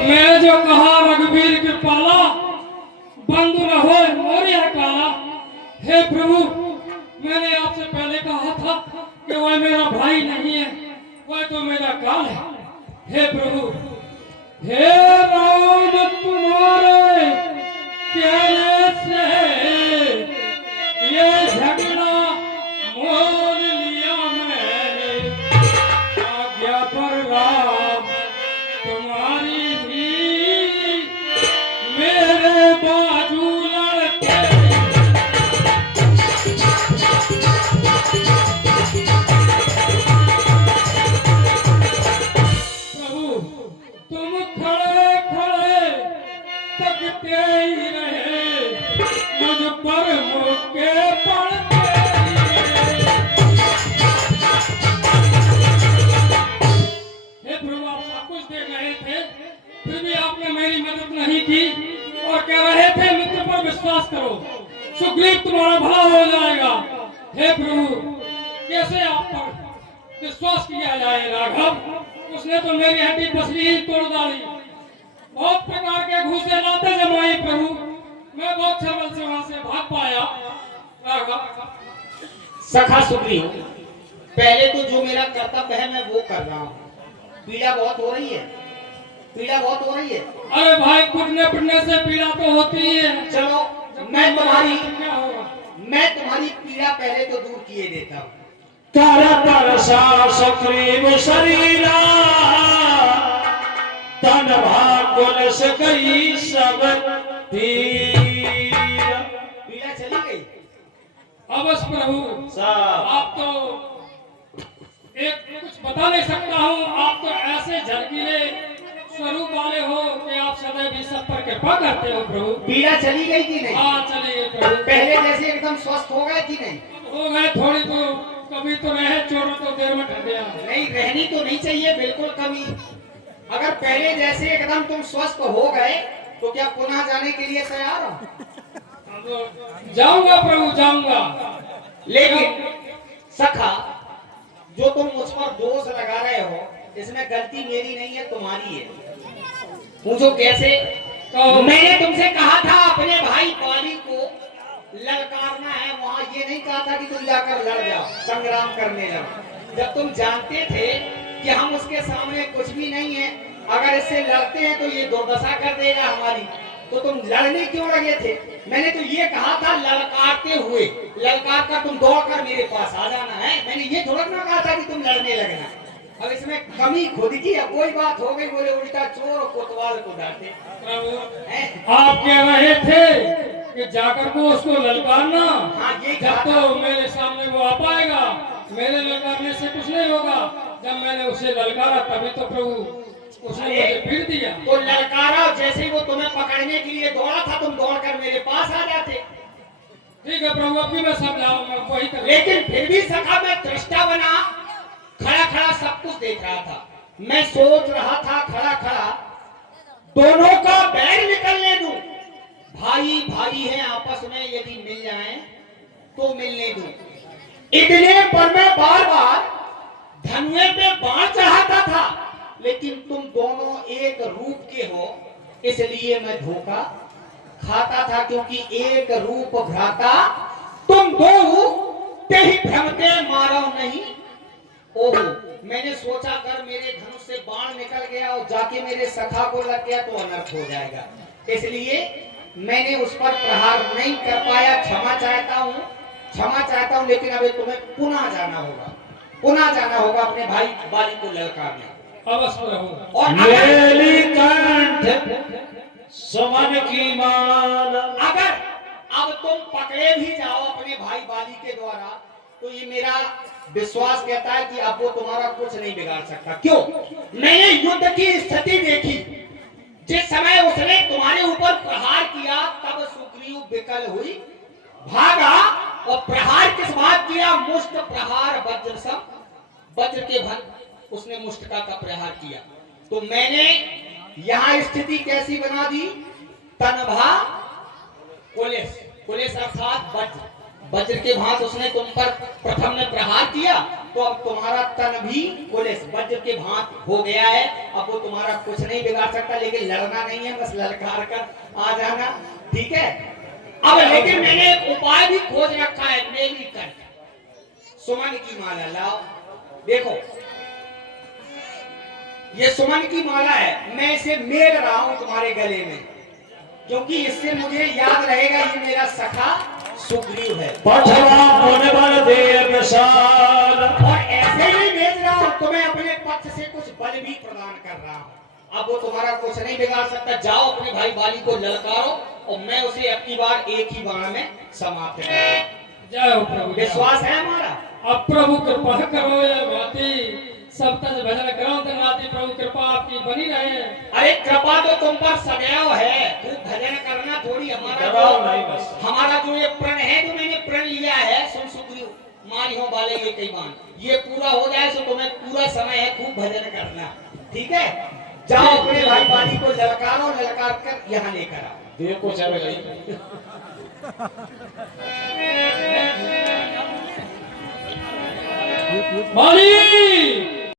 मैं जो कहा रघुवीर के पाला, बंधु न हो मोरिया काला। हे प्रभु, मैंने आपसे पहले कहा था कि वह मेरा भाई नहीं है, वह तो मेरा काल है। हे प्रभु, हे राम, तुम्हारे कहने से ये झगड़ा मोल लिया मैंने। आज्ञा पर राम तुम्हारी भी मेरे बाजू लड़ते। प्रभु, तुम खड़े खड़े तकते ही रहे, मुझ पर मुक्के पड़ते ही रहे। हे प्रभु, आप सब कुछ देख रहे थे, फिर भी आपने मेरी मदद नहीं की और कह रहे थे मित्र पर विश्वास करो, सुग्रीव तुम्हारा भला हो जाएगा। हे प्रभु, कैसे आप पर विश्वास किया जाए राघव? उसने तो मेरी हड्डी पसली ही तोड़ डाली। बहुत प्रकार के घूसे लाते जमाई प्रभु, मैं बहुत छबल से वहां से भाग पाया राघव। सखा सुग्रीव, पहले तो जो मेरा कर्तव्य है मैं वो कर रहा हूँ। पीड़ा बहुत हो रही है, पीड़ा बहुत हो रही है। अरे भाई, कुटने पिटने से पीड़ा तो होती ही है। चलो, मैं तुम्हारी क्या होगा? पीड़ा पहले तो दूर किए देता हूँ। तरसा सुग्रीव शरीरा, तन भाकुल से गई सब पीरा। पीड़ा चली गई। अवश्य प्रभु, साहब, आप तो एक कुछ बता नहीं सकता हूँ। आप तो ऐसे झलकीले स्वरूप वाले हो कि आप सदैव ही सब पर कृपा करते हो प्रभु। पीड़ा चली गई कि नहीं? हाँ, चली गई प्रभु। पहले जैसे एकदम स्वस्थ हो गए कि नहीं? हो गए थोड़ी, तो कभी तो रहे चोरों तो देर में ठंडे। नहीं, रहनी तो नहीं चाहिए बिल्कुल कमी। अगर पहले जैसे एकदम तुम स्वस्थ हो गए तो क्या पुनः जाने के लिए तैयार हो? जाऊंगा प्रभु, जाऊंगा। लेकिन सखा, जो तुम मुझ पर दोष लगा रहे हो, इसमें गलती मेरी नहीं है, तुम्हारी है। पूछो कैसे? कहो। मैंने तुमसे कहा था अपने भाई बाली को ललकारना है, वहां ये नहीं कहा था कि तुम जाकर लड़ जाओ, संग्राम करने लगो। जब तुम जानते थे कि हम उसके सामने कुछ भी नहीं है, अगर इससे लड़ते हैं तो ये दुर्दशा कर देगा हमारी, तो तुम लड़ने क्यों लगे थे? मैंने तो ये कहा था ललकारते हुए, ललकार कर तुम दौड़कर मेरे पास आ जाना है। मैंने ये थोड़ा ना कहा था कि तुम लड़ने लगना। अब इसमें कमी खुद की है। कोई बात हो गई, बोले उल्टा चोर और कोतवाल को डांटे। प्रभु, आप कह रहे थे कि जाकर को उसको ललकारना। हाँ, ये जब तो मेरे सामने वो आ पाएगा, मेरे ललकारने से कुछ नहीं होगा। जब मैंने उसे ललकारा तभी तो प्रभु उसने मुझे पीट दिया। तो ललकारा, जैसे ही वो तुम्हें पकड़ने के लिए दौड़ा था, तुम दौड़कर मेरे पास आ जाते। ठीक है प्रभु, अभी मैं समझाऊं, मैं वही करूं। लेकिन फिर भी सखा, मैं दृष्टा बना, खड़ा खड़ा सब कुछ देख रहा था। मैं सोच रहा था खड़ा खड़ा दोनों का बैर निकलने दूं। भाई भाई हैं आपस में, यदि मिल जाएं तो मिलने दूं। इतने पर मैं बार बार धनुए पे बाण चढ़ाता था, लेकिन तुम दोनों एक रूप के हो, इसलिए मैं धोखा खाता था। क्योंकि एक रूप भ्राता तुम दो ते ही भ्रमते मारो नहीं। ओहो, मैंने सोचा अगर मेरे धनुष से बाण निकल गया और जाके मेरे सखा को लग गया तो अनर्थ हो जाएगा, इसलिए मैंने उस पर प्रहार नहीं कर पाया। क्षमा चाहता हूँ, क्षमा चाहता हूँ। लेकिन अभी तुम्हें पुनः जाना होगा, पुनः जाना होगा अपने भाई बाली को ललकारने। अवश्य प्रभु। और मेली कंठ समन की माल। अगर अब तुम पकड़े भी जाओ अपने भाई बाली के द्वारा, तो ये मेरा विश्वास कहता है कि अब वो तुम्हारा कुछ नहीं बिगाड़ सकता। क्यों? मैंने युद्ध की स्थिति देखी। जिस समय उसने तुम्हारे ऊपर प्रहार किया, तब सुग्रीव विकल हुई, भागा और प्रहार किस बात किया? मुष्ट प्रहार वज्र सम, वज्र के भन उसने मुष्टिका का प्रहार किया। तो मैंने यहाँ स्थिति कैसी बना दी? तनभा कुलेश, कुलेश अर्थात वज्र, वज्र के भांत उसने तुम पर प्रथम में प्रहार किया तो अब तुम्हारा तन भी पुलिस वज्र के भांत हो गया है। अब वो तुम्हारा कुछ नहीं बिगाड़ सकता, लेकिन लड़ना नहीं है, बस ललकार कर आ जाना, ठीक है। अब लेकिन मैंने एक उपाय भी खोज रखा है, मेरी कंठ सुमन की माला लाओ। देखो ये सुमन की माला है, मैं इसे मेल रहा हूं तुम्हारे गले में, क्योंकि इससे मुझे याद रहेगा ये मेरा सखा सुग्रीव है। पठवा होने वाले देव विशाल। और ऐसे ही भेज रहा हूं तुम्हें, अपने पक्ष से कुछ बल भी प्रदान कर रहा हूं। अब वो तुम्हारा कुछ नहीं बिगाड़ सकता। जाओ अपने भाई बाली को ललकारो और मैं उसे अब की बार एक ही बाण में समाप्त करूंगा। जय हो प्रभु। विश्वास है हमारा? अब प्रभु कृपा करो ये भांति सब तज भजन करो धनवाती, प्रभु कृपा आपकी बनी रहे। अरे कृपा तो तुम पर सदैव है, खूब भजन करना थोड़ी हमारा दबाव नहीं बस। हमारा जो ये प्रण है, जो मैंने प्रण लिया है, सुन सुग्रीव मारियों वाले ये कई बाण, ये पूरा हो जाए तो तुम्हें पूरा समय है खूब भजन करना, ठीक है। जाओ अपने भाई बाली को ललकारो, ललकार कर यहाँ लेकर आओ। देव को चले बाली